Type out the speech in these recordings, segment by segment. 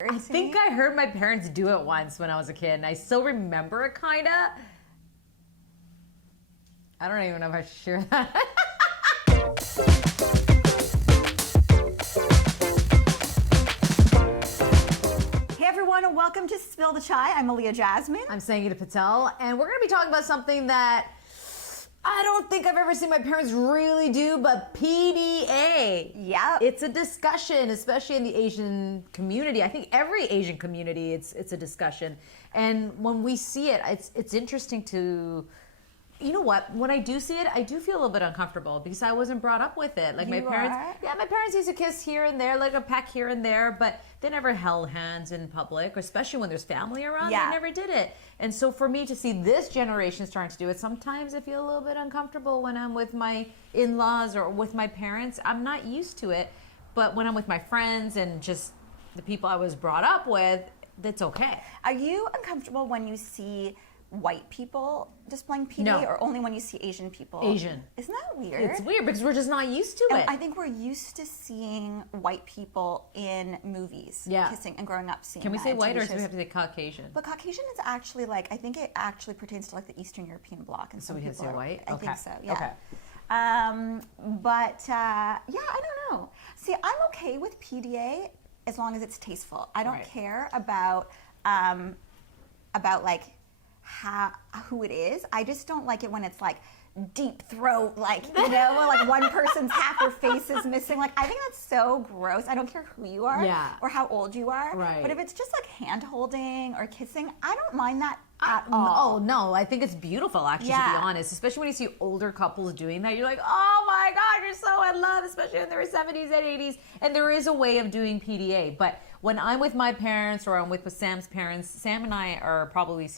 I think I heard my parents do it once when I was a kid, and I still remember it kinda. I don't even know if I should share that. Hey everyone, and welcome to Spill the Chai. I'm Aliya Jasmine. I'm Sangita Patel, and we're gonna be talking about something that I don't think I've ever seen my parents really do, but PDA. Yep. It's a discussion, especially in the Asian community. I think every Asian community, it's a discussion. And when we see it, it's interesting to, you know what? When I do see it, I do feel a little bit uncomfortable because I wasn't brought up with it. Like my parents used to kiss here and there, like a peck here and there, but they never held hands in public, especially when there's family around. Yeah. They never did it. And so for me to see this generation starting to do it, sometimes I feel a little bit uncomfortable when I'm with my in-laws or with my parents. I'm not used to it, but when I'm with my friends and just the people I was brought up with, that's okay. Are you uncomfortable when you see white people displaying PDA, No. or only when you see Asian people? Asian. Isn't that weird? It's weird because we're just not used to And it. I think we're used to seeing white people in movies, kissing, and growing up seeing. Can we that say in white TV or do we shows. have to say Caucasian? But Caucasian is actually like, I think it actually pertains to like the Eastern European bloc, and So some we can people say are- white? I Okay. think so. Yeah. Okay. Yeah, I don't know. See, I'm okay with PDA as long as it's tasteful. I don't Right. care about like who it is. I just don't like it when it's like deep throat, like, you know, when like one person's half their face is missing. Like, I think that's so gross. I don't care who you are or how old you are. Right. But if it's just like hand holding or kissing, I don't mind that at all. Oh no, I think it's beautiful actually, to Yeah. be honest. Especially when you see older couples doing that, you're like, oh my God, you're so in love, especially in their 70s and 80s. And there is a way of doing PDA. But when I'm with my parents or I'm with Sam's parents, Sam and I are probably he's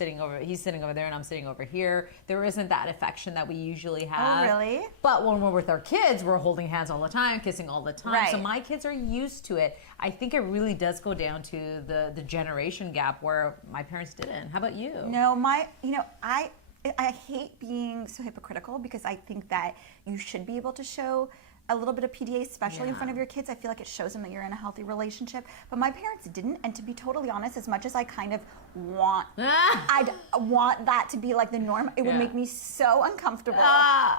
sitting over there and I'm sitting over here. There isn't that affection that we usually have. Oh, really? But when we're with our kids, we're holding hands all the time, kissing all the time. Right. So my kids are used to it. I think it really does go down to the generation gap where my parents didn't. How about you? No, I hate being so hypocritical because I think that you should be able to show a little bit of PDA, especially in front of your kids. I feel like it shows them that you're in a healthy relationship. But my parents didn't, and to be totally honest, as much as I kind of I'd want that to be like the norm, it would make me so uncomfortable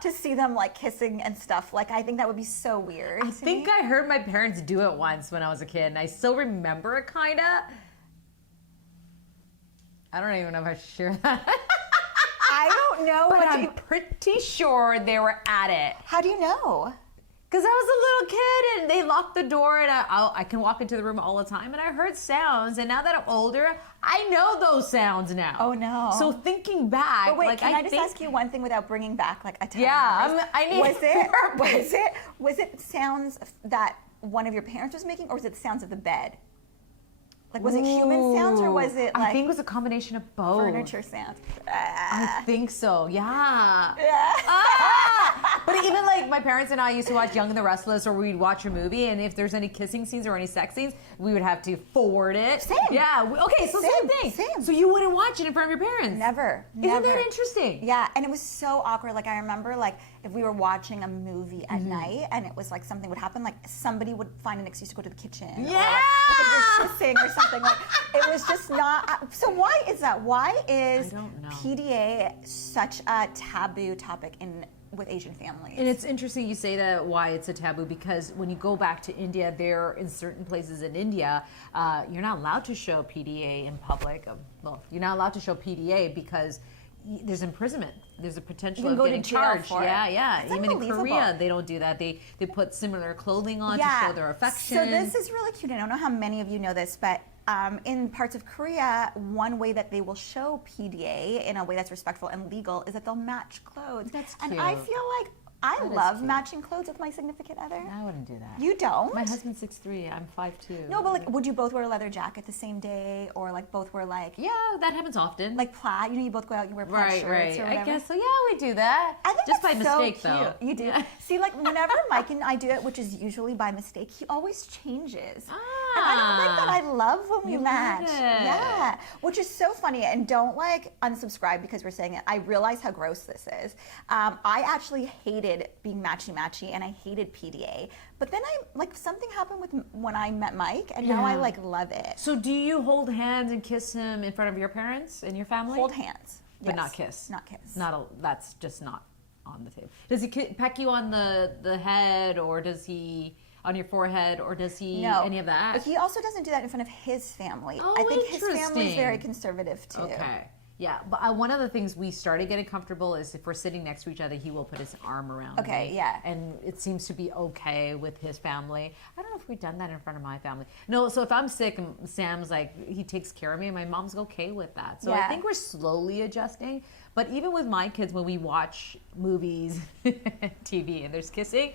to see them like kissing and stuff. Like, I think that would be so weird. I think I heard my parents do it once when I was a kid, and I still remember it kinda. I don't even know if I should share that. I don't know, But I'm pretty sure they were at it. How do you know? Because I was a little kid and they locked the door and I can walk into the room all the time and I heard sounds, and now that I'm older, I know those sounds now. Oh no. So thinking back, But wait, like, can I just ask you one thing without bringing back like a ton Yeah, of memories? I need was it sounds that one of your parents was making, or was it the sounds of the bed? Like, was it human sounds, or was it like I think it was a combination of both. furniture sounds? I think so, yeah. Yeah. But even like my parents and I used to watch Young and the Restless, or we'd watch a movie, and if there's any kissing scenes or any sex scenes, we would have to forward it. Same. Yeah. Okay, so same thing. Same. So you wouldn't watch it in front of your parents? Never. Isn't that interesting? Yeah, and it was so awkward. Like, I remember, like, if we were watching a movie at night and it was like something would happen, like somebody would find an excuse to go to the kitchen. Yeah. Or, like if they're kissing or something. Like, it was just not. So why is that? Why is I don't know. PDA such a taboo topic with Asian families? And it's interesting you say that, why it's a taboo, because when you go back to India, there in certain places in India, you're not allowed to show PDA in public. Well, you're not allowed to show PDA because there's imprisonment. There's a potential of getting charged. Yeah. That's Even in unbelievable. Korea, they don't do that. They put similar clothing on to show their affection. So this is really cute. I don't know how many of you know this, but in parts of Korea, one way that they will show PDA in a way that's respectful and legal is that they'll match clothes. That's And cute. I feel like I love matching clothes with my significant other. I wouldn't do that. You don't? My husband's 6'3", I'm 5'2". No, but like, would you both wear a leather jacket the same day, or like both wear like Yeah, that happens often. like plaid? You know, you both go out, you wear plaid shirts or whatever. I guess so. Yeah, we do that. I think just that's by so mistake, cute. though. You do. Yeah. See, like whenever Mike and I do it, which is usually by mistake, he always changes. And I don't like that. I love when we You match. love it. Yeah. Which is so funny. And don't like unsubscribe because we're saying it. I realize how gross this is. I actually hated being matchy-matchy and I hated PDA. But then something happened when I met Mike and now I love it. So do you hold hands and kiss him in front of your parents and your family? Hold hands. But Yes. not kiss. Not kiss. That's just not on the table. Does he peck you on the head, or does he on your forehead, or does he any of that? But he also doesn't do that in front of his family. Oh, I think his family is interesting. very conservative too. Okay. Yeah, but one of the things we started getting comfortable is if we're sitting next to each other, he will put his arm around me. Okay, yeah. And it seems to be okay with his family. I don't know if we've done that in front of my family. No, so if I'm sick, Sam's like, he takes care of me, and my mom's okay with that. So I Yeah. think we're slowly adjusting. But even with my kids, when we watch movies, TV, and there's kissing,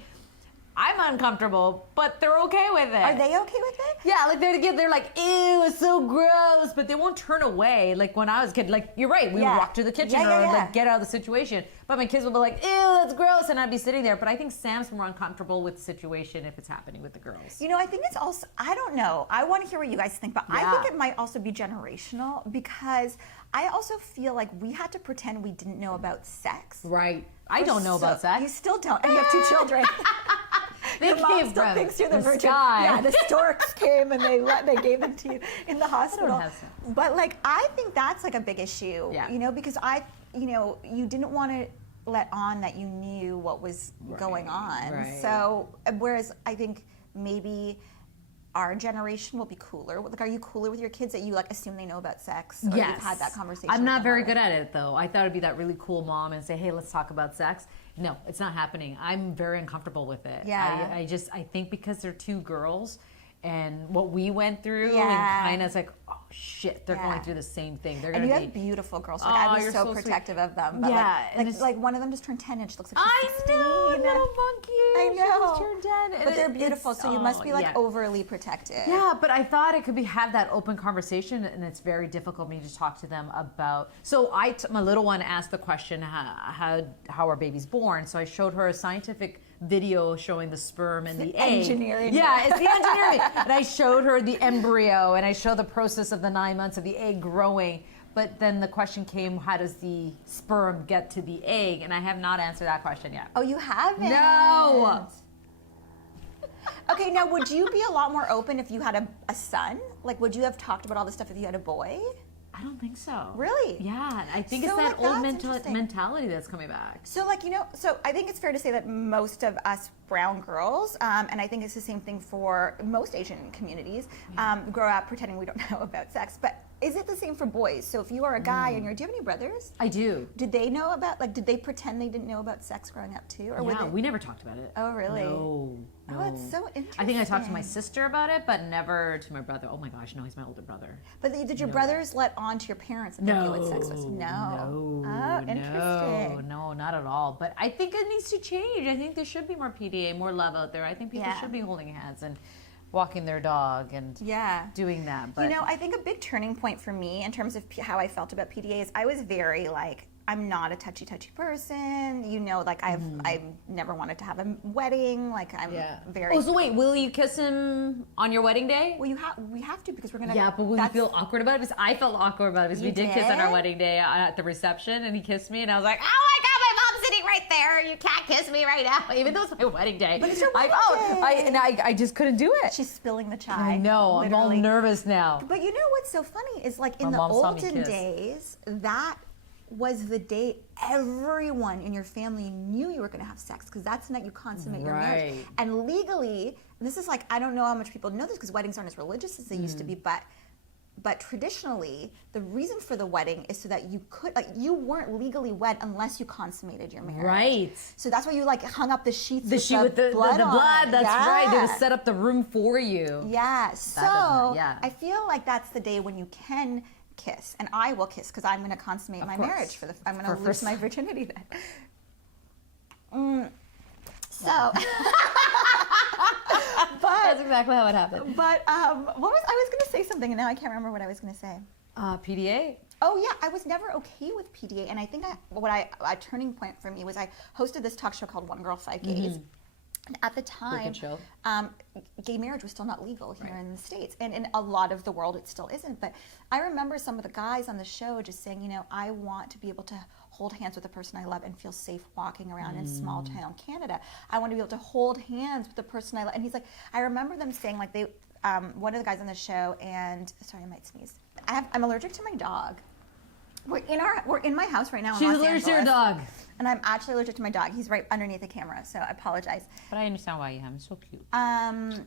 I'm uncomfortable, but they're okay with it. Are they okay with it? Yeah, like they're like, ew, it's so gross, but they won't turn away. Like when I was a kid, like you're right, we would walk to the kitchen or like get out of the situation. But my kids would be like, ew, that's gross, and I'd be sitting there. But I think Sam's more uncomfortable with the situation if it's happening with the girls. You know, I think it's also, I don't know. I want to hear what you guys think, but I Yeah. think it might also be generational because I also feel like we had to pretend we didn't know about sex. Right. I don't know about sex. You still don't, and you have 2 children. They Your mom came still from thinks you're the virgin. sky. Yeah, the storks came and they gave them to you in the hospital. have sex. But like, I think that's like a big issue. Yeah. You know, because you didn't want to let on that you knew what was going on. right. So, whereas I think maybe our generation will be cooler. Like, are you cooler with your kids that you like assume they know about sex? Or Yes. you've had that conversation? I'm with not them very already? good at it though. I thought it'd be that really cool mom and say, hey, let's talk about sex. No, it's not happening. I'm very uncomfortable with it. Yeah. I think because they're 2 girls and what we went through Yeah. and kind of it's like, oh shit, they're Yeah. going through the same thing. They're And going you to have be. beautiful girls. Like, Oh, I was you're so so sweet. protective of them. But Yeah, and like, it's- like one of them just turned 10 and she looks like I she's 16. know, little monkey. I She know. just turned 10, and But they're it's- beautiful, so you must be like yeah. overly protective. Yeah, but I thought it could be have that open conversation, and it's very difficult for me to talk to them about. So my little one asked the question, how are babies born? So I showed her a scientific video showing the sperm and the egg. engineering. Yeah, it's the engineering. And I showed her the embryo, and I showed the process of the 9 months of the egg growing. But then the question came, how does the sperm get to the egg? And I have not answered that question yet. Oh, you haven't? No. Okay, now would you be a lot more open if you had a son? Like, would you have talked about all this stuff if you had a boy? I don't think so. Really? Yeah, I think So, it's that like, old that's interesting. mentality that's coming back. So, like, so I think it's fair to say that most of us brown girls, and I think it's the same thing for most Asian communities, grow up pretending we don't know about sex. But is it the same for boys? So if you are a guy and do you have any brothers? I do. Did they know about, did they pretend they didn't know about sex growing up too? Or were Yeah, they, we never talked about it. Oh, really? No. Oh, it's so interesting. I think I talked to my sister about it, but never to my brother. Oh my gosh, no, he's my older brother. But did your brothers let on to your parents that they knew what sex was? No. Oh, interesting. No, not at all. But I think it needs to change. I think there should be more PDA, more love out there. I think people Yeah. should be holding hands and walking their dog and Yeah. doing that. But I think a big turning point for me in terms of how I felt about PDA is I was very like, I'm not a touchy person. Like I've never wanted to have a wedding. Like I'm very. Oh, so wait, will you kiss him on your wedding day? Well, we have to because we're gonna. Yeah, but will you feel awkward about it? Because I felt awkward about it because we You did kiss on our did? wedding day at the reception, and he kissed me, and I was like, oh my god, my mom's sitting right there. You can't kiss me right now, even though it's my wedding day. But it's your wedding day. I just couldn't do it. She's spilling the chai. I know. I'm all literally. nervous now. But you know what's so funny is like in My the mom saw me olden kiss. days, that was the day everyone in your family knew you were going to have sex because that's the night you consummate your marriage. Right. And legally, and this is like, I don't know how much people know this because weddings aren't as religious as they used to be, but traditionally, the reason for the wedding is so that you could, like, you weren't legally wed unless you consummated your marriage. Right. So that's why you like hung up the sheets The sheet with the blood. blood. That's right. They would Yeah. set up the room for you. Yeah, so yeah. I feel like that's the day when you can kiss, and I will kiss because I'm going to consummate my course. marriage I'm going For to lose first- my virginity then. So, That's exactly how it happened. but I was going to say something, and now I can't remember what I was going to say. PDA. Oh yeah, I was never okay with PDA, and I think a turning point for me was I hosted this talk show called One Girl 5 Gays. At the time, show. Gay marriage was still not legal here in the States. And in a lot of the world, it still isn't. But I remember some of the guys on the show just saying, you know, I want to be able to hold hands with the person I love and feel safe walking around in small town Canada. I want to be able to hold hands with the person I love. And he's like, I remember them saying, like, they, one of the guys on the show, and sorry, I might sneeze. I'm allergic to my dog. We're in my house right now in She's Los allergic to Angeles, your dog. and I'm actually allergic to my dog. He's right underneath the camera, so I apologize. But I understand why you have him. So cute.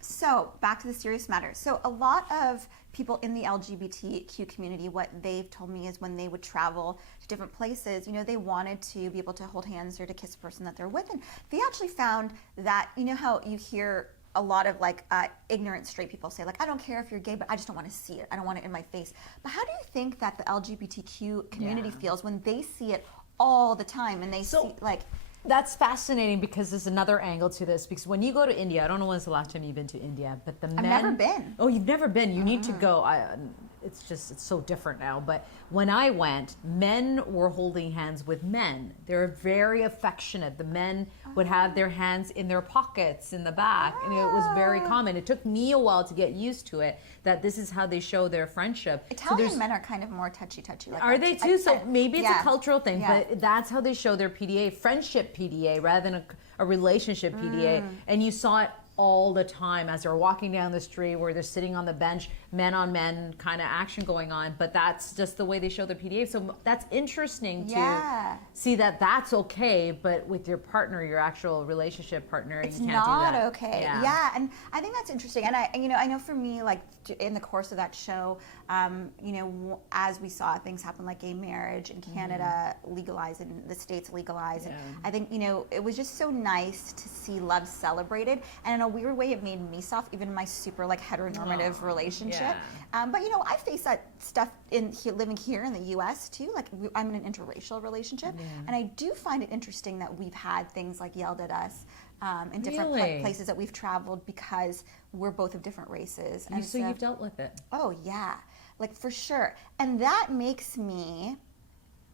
So back to the serious matter. So a lot of people in the LGBTQ community, what they've told me is when they would travel to different places, you know, they wanted to be able to hold hands or to kiss the person that they're with, and they actually found that, you know how you hear a lot of like ignorant straight people say, like, I don't care if you're gay, but I just don't want to see it. I don't want it in my face. But how do you think that the LGBTQ community feels when they see it all the time and they see like... That's fascinating because there's another angle to this. Because when you go to India, I don't know when's the last time you've been to India, but the men... I've never been. Oh, you've never been. You need to go. It's so different now. But when I went, men were holding hands with men. They're very affectionate. The men would have their hands in their pockets in the back. And it was very common. It took me a while to get used to it, that this is how they show their friendship. Italian men are kind of more touchy-touchy. Like are they too? So maybe it's a cultural thing, Yeah. but that's how they show their PDA, friendship PDA, rather than a relationship PDA. And you saw it all the time as they're walking down the street where they're sitting on the bench, men on men kind of action going on, but that's just the way they show their PDA. So that's interesting to see that that's okay, but with your partner, your actual relationship partner, it's you can't do that. not okay. Yeah, and I think that's interesting. And I know for me, like in the course of that show, you know, as we saw things happen like gay marriage in Canada legalized and the States legalized, and I think, you know, it was just so nice to see love celebrated. And in a weird way, it made me soft, even in my super like heteronormative relationship. But you know, I face that stuff living here in the U.S. too. Like I'm in an interracial relationship, and I do find it interesting that we've had things like yelled at us in different places that we've traveled because we're both of different races. And so you've dealt with it. Oh yeah, like for sure. And that makes me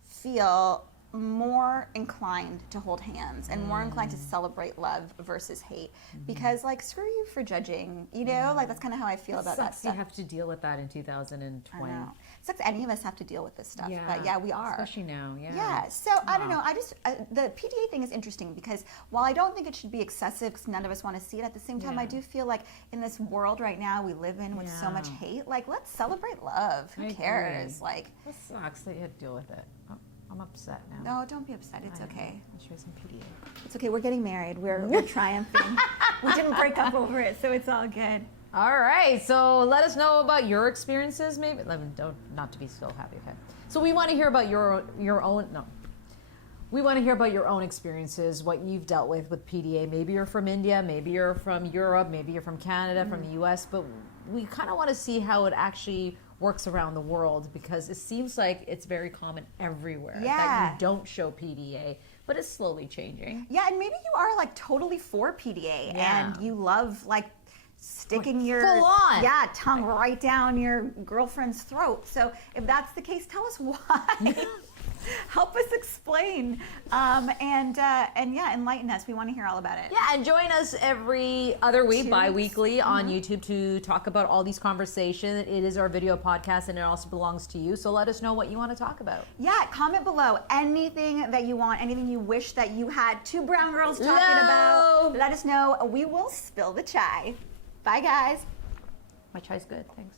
feel more inclined to hold hands and more inclined to celebrate love versus hate, because like screw you for judging, you know, like that's kind of how I feel about that stuff. You have to deal with that in 2020. I know. It sucks any of us have to deal with this stuff, but yeah, we are. Especially now, Yeah, so I don't know, I just, the PDA thing is interesting because while I don't think it should be excessive because none of us want to see it, at the same time I do feel like in this world right now we live in with so much hate, like let's celebrate love. Who cares? Like, it sucks that you have to deal with it. I'm upset now. No, don't be upset. It's okay. I'll show you some PDA. It's okay. We're getting married. We're triumphing. We didn't break up over it, so it's all good. All right. So let us know about your experiences. Maybe not to be so happy. Okay. So we want to hear about your own. No. We want to hear about your own experiences, what you've dealt with PDA. Maybe you're from India. Maybe you're from Europe. Maybe you're from Canada, from the U.S. But we kind of want to see how it actually works around the world, because it seems like it's very common everywhere that you don't show PDA, but it's slowly changing. Yeah, and maybe you are like totally for PDA and you love like sticking your full on tongue right down your girlfriend's throat. So if that's the case, tell us why. Help us explain, and enlighten us. We want to hear all about it. Yeah, and join us every other week, bi-weekly on YouTube to talk about all these conversations. It is our video podcast, and it also belongs to you. So let us know what you want to talk about. Yeah, comment below anything that you want, anything you wish that you had two brown girls talking about. Let us know. We will spill the chai. Bye, guys. My chai's good. Thanks.